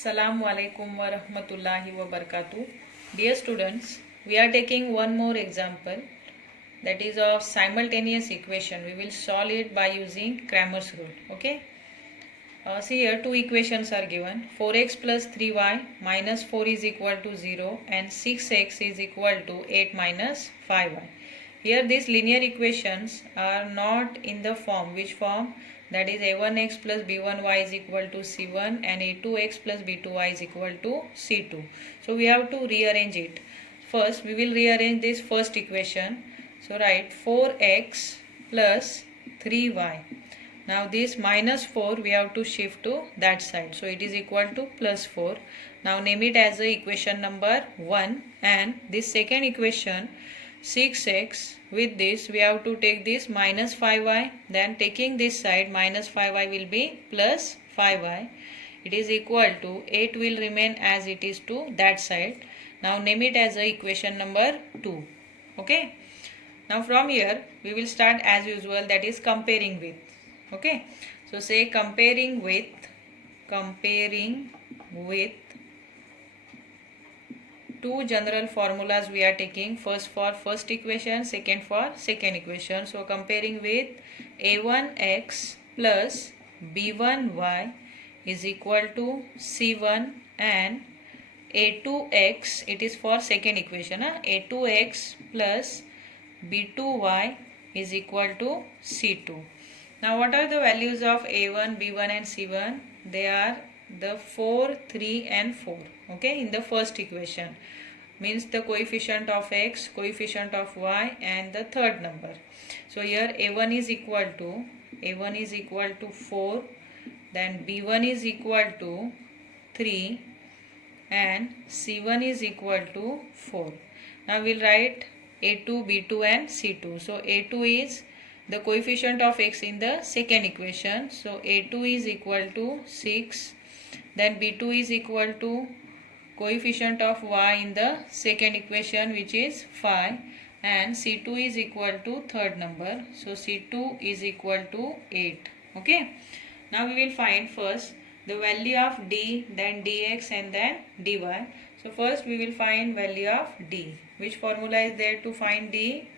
Assalamu alaikum wa rahmatullahi wa barakatuh. Dear students, we are taking one more example, that is of simultaneous equation. We will solve it by using Cramer's rule. Okay. See here two equations are given. 4x plus 3y minus 4 is equal to 0 and 6x is equal to 8 minus 5y. Here these linear equations are not in the form. Which form? That is a1x plus b1y is equal to c1 and a2x plus b2y is equal to c2. So we have to rearrange it. First we will rearrange this first equation. So write 4x plus 3y. Now this minus 4 we have to shift to that side. So it is equal to plus 4. Now name it as the equation number 1, and this second equation 6x, with this we have to take this minus 5y, then taking this side minus 5y will be plus 5y. It is equal to 8 will remain as it is to that side. Now name it as the equation number 2. Okay. Now from here we will start as usual, that is comparing with. Okay. So say comparing with two general formulas we are taking, first for first equation, second for second equation. So comparing with a1x plus b1y is equal to c1 and a2x, it is for second equation, a2x plus b2y is equal to c2. Now what are the values of a1, b1 and c1? They are the 4, 3 and 4. Okay, in the first equation, means the coefficient of x, coefficient of y and the third number. So here a1 is equal to 4, then b1 is equal to 3 and c1 is equal to 4. Now we'll write a2, b2 and c2. So a2 is the coefficient of x in the second equation. So a2 is equal to 6. Then b2 is equal to coefficient of y in the second equation, which is 5, and c2 is equal to third number. So c2 is equal to 8. Okay. Now we will find first the value of d, then dx and then dy. So first we will find value of d. Which formula is there to find d?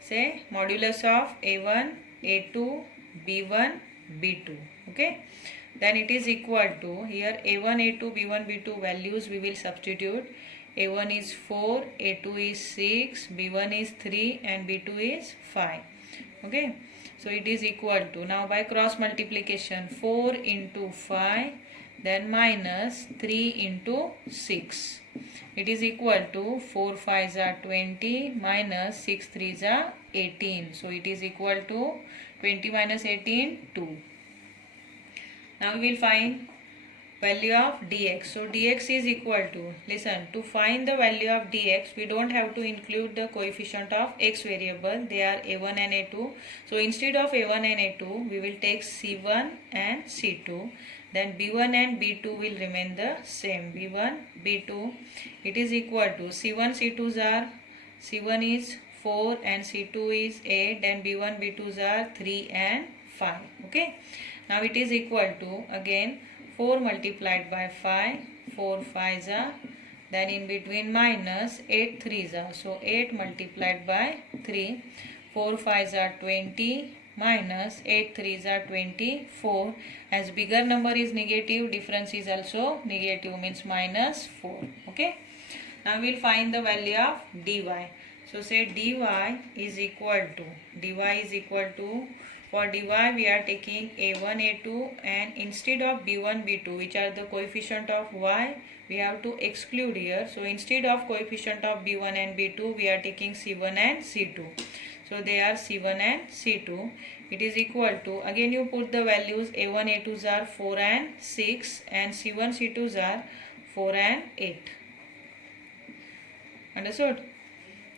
Say modulus of a1, a2, b1, b2. Okay. Then it is equal to, here a1, a2, b1, b2 values we will substitute. a1 is 4, a2 is 6, b1 is 3 and b2 is 5. Okay. So it is equal to, now by cross multiplication, 4 into 5, then minus 3 into 6. It is equal to 4 5s are 20 minus 6 3s are 18. So it is equal to 20 minus 18, 2. Now we will find value of dx. So dx is equal to, listen, to find the value of dx we don't have to include the coefficient of x variable, they are a1 and a2. So instead of a1 and a2 we will take c1 and c2. Then b1 and b2 will remain the same, b1, b2. It is equal to c1, c2s are, c1 is 4 and c2 is 8, then b1, b2s are 3 and 5. Okay. Now it is equal to, again 4 multiplied by 5, 4 5s are, then in between minus 8 3s are. So 8 multiplied by 3, 4 5s are 20 minus 8 3s are 24. As bigger number is negative, difference is also negative, means minus 4. Okay. Now we will find the value of dy. So say dy is equal to, for dy we are taking a1, a2, and instead of b1, b2, which are the coefficient of y, we have to exclude here. So instead of coefficient of b1 and b2 we are taking c1 and c2. So they are c1 and c2. It is equal to, again you put the values, a1, a2s are 4 and 6 and c1, c2s are 4 and 8. Understood?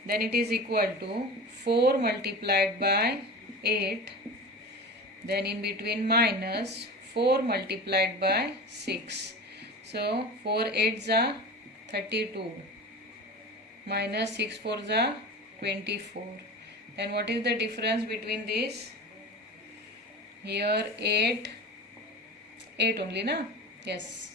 Then it is equal to 4 multiplied by 8, then in between minus 4 multiplied by 6. So 4 8s are 32 minus 6 4s are 24. Then what is the difference between these? Here 8 only, na? Yes.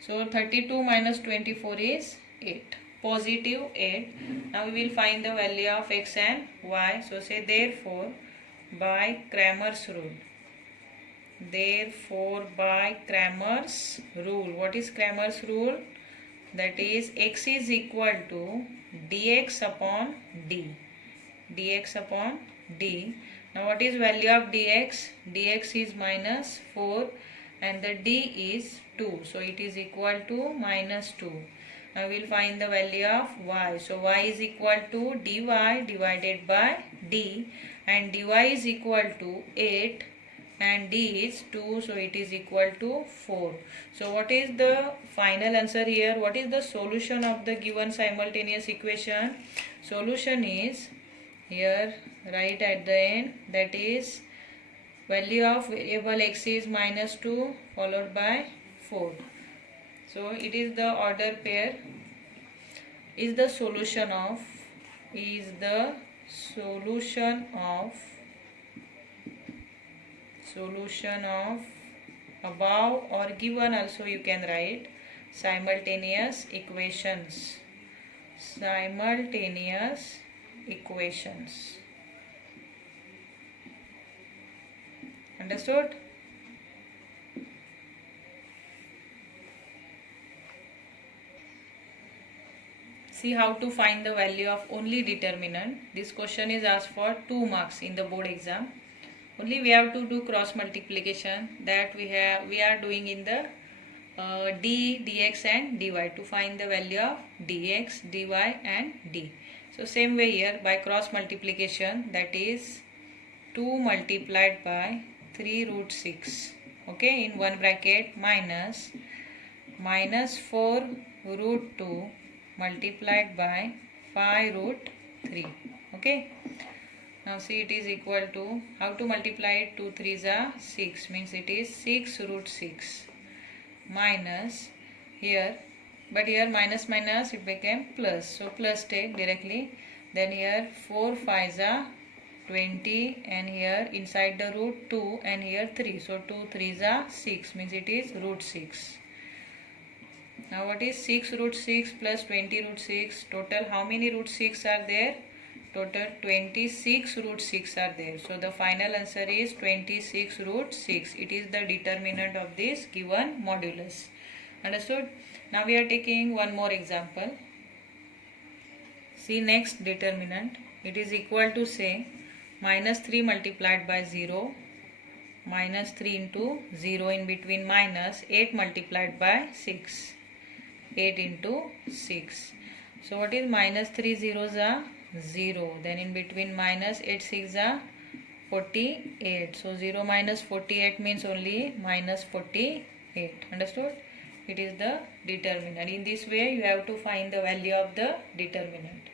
So 32 minus 24 is 8. Positive 8. Now we will find the value of x and y. So say therefore by Cramer's rule. Therefore by Cramer's rule. What is Cramer's rule? That is x is equal to dx upon d. Dx upon d. Now what is value of dx? Dx is minus 4 and the d is 2. So it is equal to minus 2. Now we will find the value of y. So y is equal to dy divided by d, and dy is equal to 8 and d is 2. So it is equal to 4. So what is the final answer here? What is the solution of the given simultaneous equation? Solution is here right at the end, that is value of variable x is minus 2 followed by 4. So it is the order pair is the solution of above or given, also you can write simultaneous equations. Understood? See how to find the value of only determinant. This question is asked for 2 marks in the board exam. Only we have to do cross multiplication, that we are doing in the d, dx and dy to find the value of dx, dy and d. So same way here by cross multiplication, that is 2 multiplied by 3 root 6, okay, in one bracket, minus 4 root 2 multiplied by 5 root 3, okay. Now see it is equal to, how to multiply it? 2 3s are 6, means it is 6 root 6 minus here, but here minus it became plus, so plus take directly. Then here 4 5s are 20 and here inside the root 2 and here 3, so 2 3s are 6, means it is root 6. Now what is 6 root 6 plus 20 root 6? Total how many root 6 are there? Total 26 root 6 are there. So the final answer is 26 root 6. It is the determinant of this given modulus. Understood? Now we are taking one more example. See next determinant. It is equal to, say, minus 3 multiplied by 0, minus 3 into 0, in between minus 8 multiplied by 6, 8 into 6. So what is minus 3 zeros are 0, then in between minus 8 6 are 48. So 0 minus 48 means only minus 48. Understood? It is the determinant. In this way you have to find the value of the determinant.